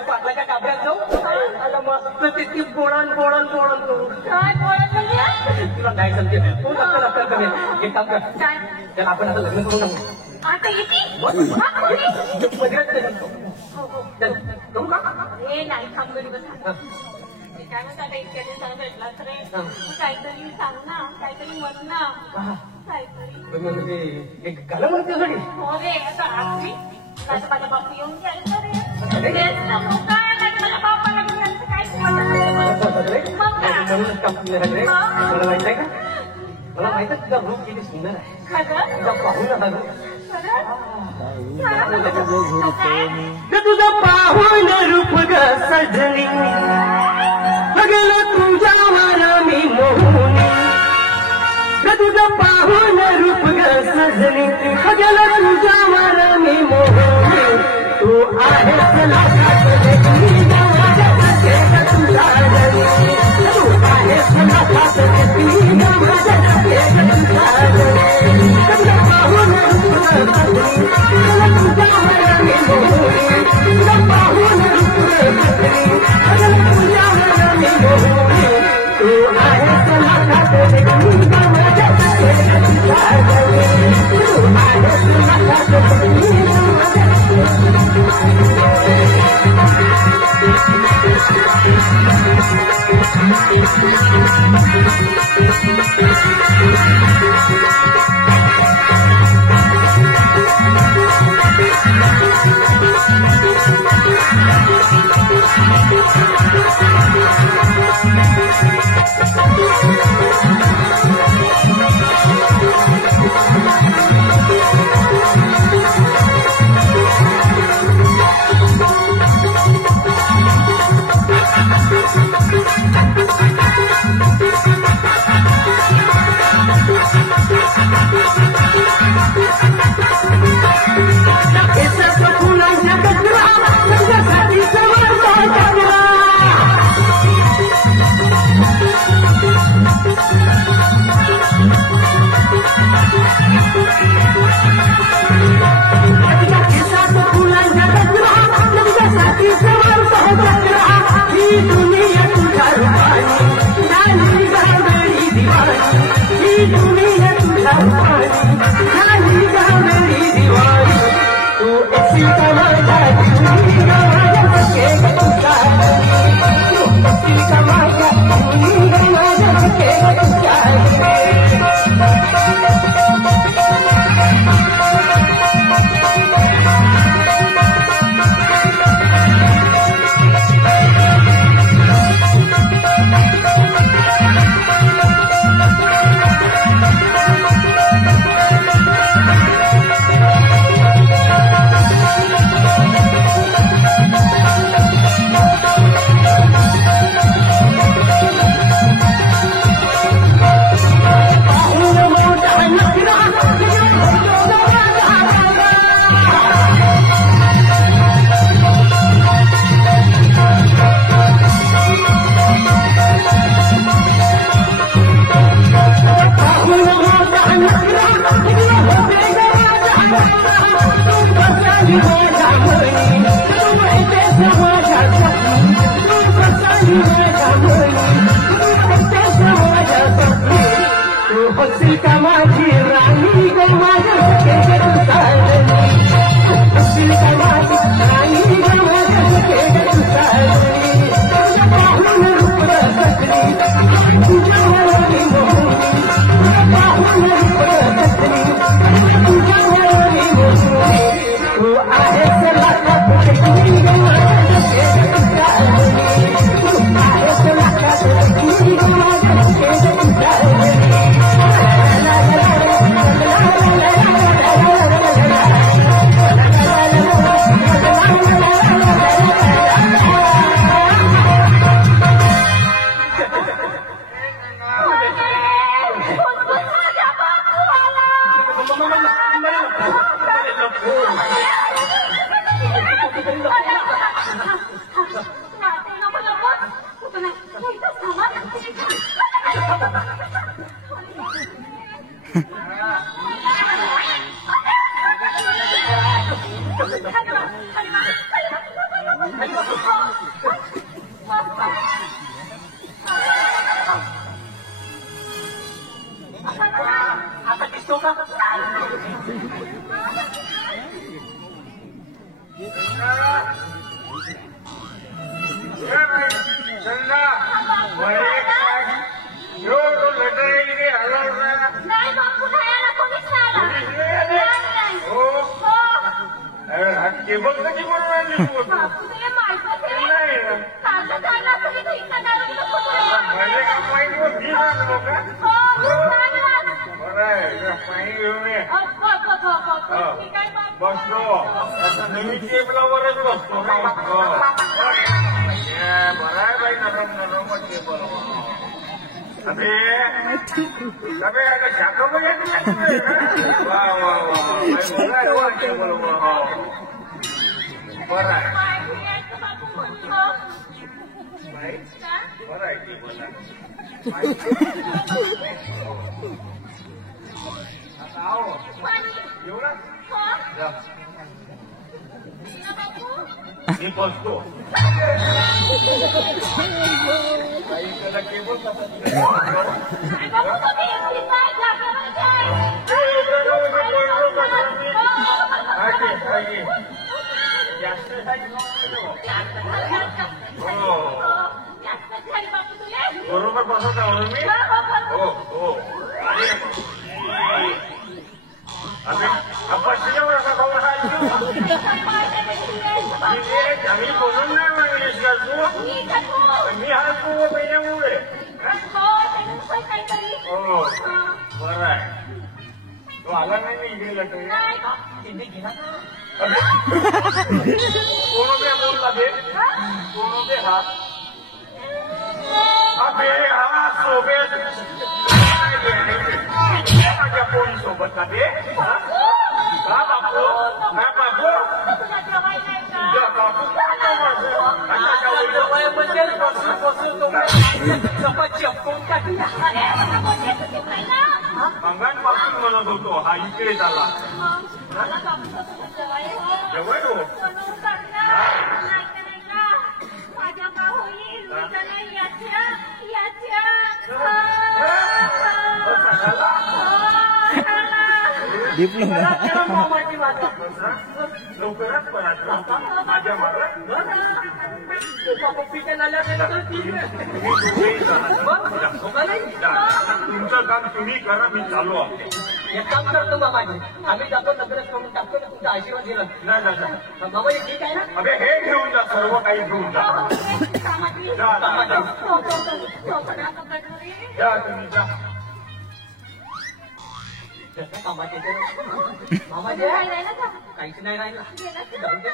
पाटलाच्या काब्यात जाऊ आता मस्त तितकी बोळण बोळण बोळण करू काय बोलत म्हणजे तुला नाही समजे तू नक्कर करेल एक काम कर त्याला आपण आता लग्न करू नको आता येते करू का हे नाही थांब घरी बसा काय म्हणतात आता इतक्या दिवसाला भेटलाच रे तू काहीतरी सांग ना काहीतरी म्हण ना काहीतरी एक गाणं म्हणते सगळी हो रे आता आजची माझ्या माझ्या बापू येऊन घ्यायचं रे तेच नको काय नाही माझ्या बापाला घेऊन म्हणूनच काम केलं मला माहित आहे का मला माहित आहे तुझा रूप किती सुंदर आहे तुझा पाहून तुझं पाहून रूप ग सजनी बघेल तुझ्या मला मी मोहनी तुझं पाहून रूप ग सजनी बघेल तुझ्या मला मी मोहनी तू आहेस लाखात देखणी तुझा तू आहेस लाखात देखणी पाहून रूप सजनी तुझ्या मला मी मोहनी तुझं पाहून रूप सजनी तुझ्या मला मी मोहनी तू आहेस लाखात देखणी नाही बापू खायला कोणीच नाही केबल कधी बनवून आणली तू बापू तुला माहितच आहे नाही सारखं झालं असं मी इतका दारू नको माझे का पाणी मी आणलो का बरं आहे पाणी घेऊन ये बसलो आता नवीन टेबलावरच बसतो बरं आहे बाई नरम नरम टेबल अबे अबे आता शाखा बघितली वा वा वा बरं आहे वा टेबल बरं आहे बरं आहे टेबल आता आओ येऊ ना जा मी बसतो त्याला केबल बरोबर बसत आहो मी हो हो आम्ही बोलून नाही मागलीस का तू मी हा तू पहिल्यामुळे हो बरं आहे तो आला नाही मी गेला कोण बे बोलला बे कोण बे हा बे हा सोबत माझ्या कोणी सोबत का बे का बापू हा बापू तुझ्या बापू अंगणपासून म्हणत होतो हा इकडे झाला जवळ हो माझ्या का होईल याच्या लवकरच माझ्या मागे तुमचं काम तुम्ही करा मी चालू आहे एक काम करतो मामाजी आम्ही जातो लग्न करून टाकतो ना तुमचा आशीर्वाद दिला नाही मामाजी ठीक आहे ना अबे हे घेऊन जा सर्व काही घेऊन जा जा तुम्ही जा मामाजी काहीच नाही राहिलं जाऊ दे.